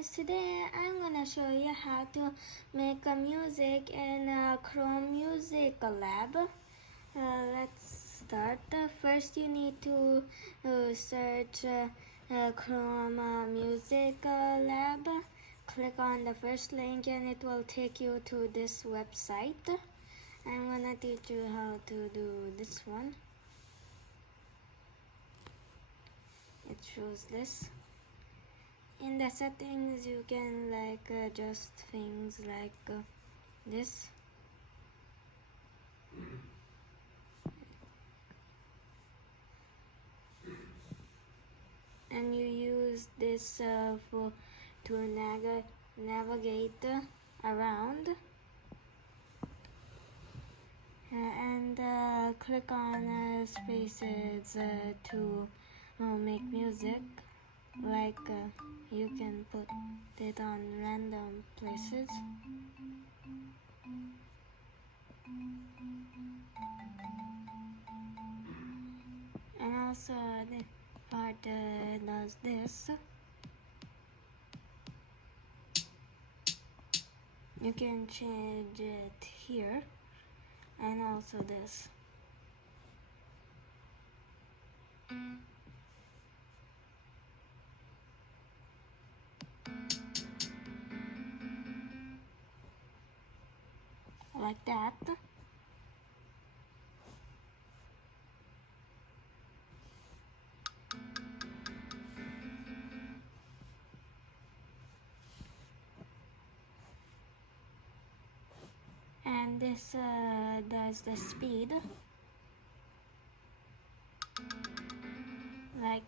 guys, today I'm gonna show you how to make a music in Chrome Music Lab. Let's start. First you need to search Chrome Music Lab. Click on the first link and it will take you to this website. I'm gonna teach you how to do this one. It shows this. In the settings you can adjust things like this. And you use this to navigate around, and click on spaces to make music. You can put it on random places. And also the part does this. You can change it here, and also this. Like that. And this does the speed.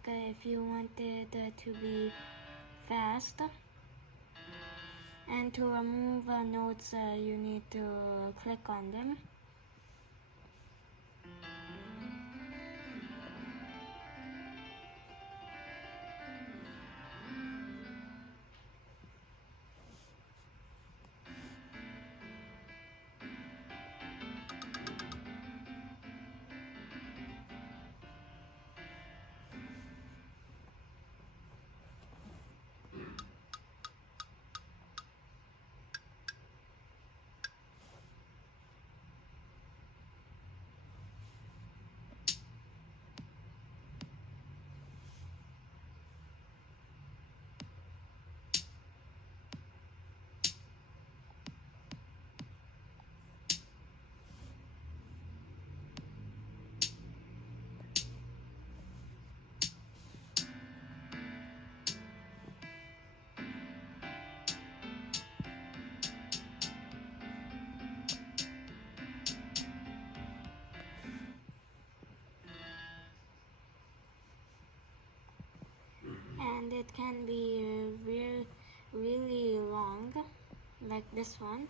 If you want it to be fast. And to remove notes, you need to click on them. And it can be really long, like this one.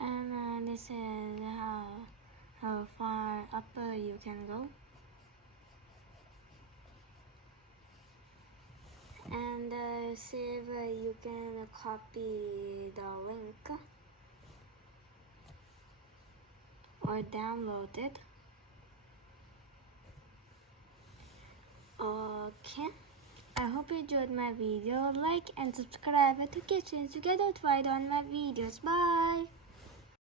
And this is how far up you can go. And save, you can copy the link or download it. Okay, I hope you enjoyed my video. Like and subscribe to get you get notified on my videos. Bye.